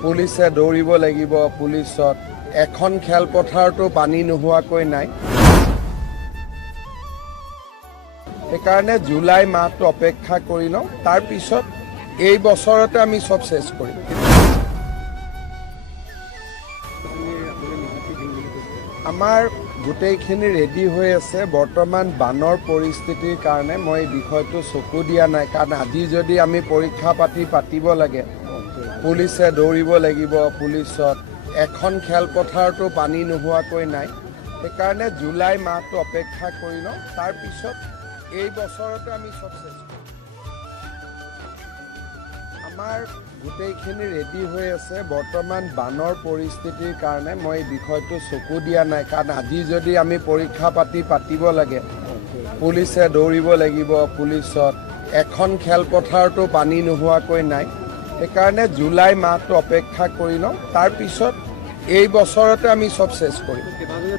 পুলিচে দৌৰিব লাগিব পুলিচত এখন খেলপথাৰতো পানী নোহোৱাকৈ নাই সেইকাৰণে জুলাই মাহটো অপেক্ষা কৰি লওঁ তাৰ পিছত এই বছৰতে আমি সব শেষ কৰিম আমাৰ গোটেইখিনি ৰেডি হৈ আছে বৰ্তমান বানৰ পৰিস্থিতিৰ কাৰণে মই বিষয়টো চকু দিয়া নাই কাৰণ আজি যদি আমি পৰীক্ষা পাতিব লাগে পুলিচে দৌৰিব লাগিব পুলিচত এখন খেলপথাৰতো পানী নোহোৱাকৈ নাই সেইকাৰণে জুলাই মাহটো অপেক্ষা কৰি লওঁ তাৰ পিছত এই বছৰতে আমি সব শেষ কৰিম আমাৰ গোটেইখিনি ৰেডি হৈ আছে বৰ্তমান বানৰ পৰিস্থিতিৰ কাৰণে মই বিষয়টো চকু দিয়া নাই কাৰণ আজি যদি আমি পৰীক্ষা পাতিব লাগে পুলিচে দৌৰিব লাগিব পুলিচত এখন খেলপথাৰতো পানী নোহোৱাকৈ নাই সেইকাৰণে জুলাই মাহটো অপেক্ষা কৰি লওঁ তাৰ পিছত এই বছৰতে আমি সব শেষ কৰিম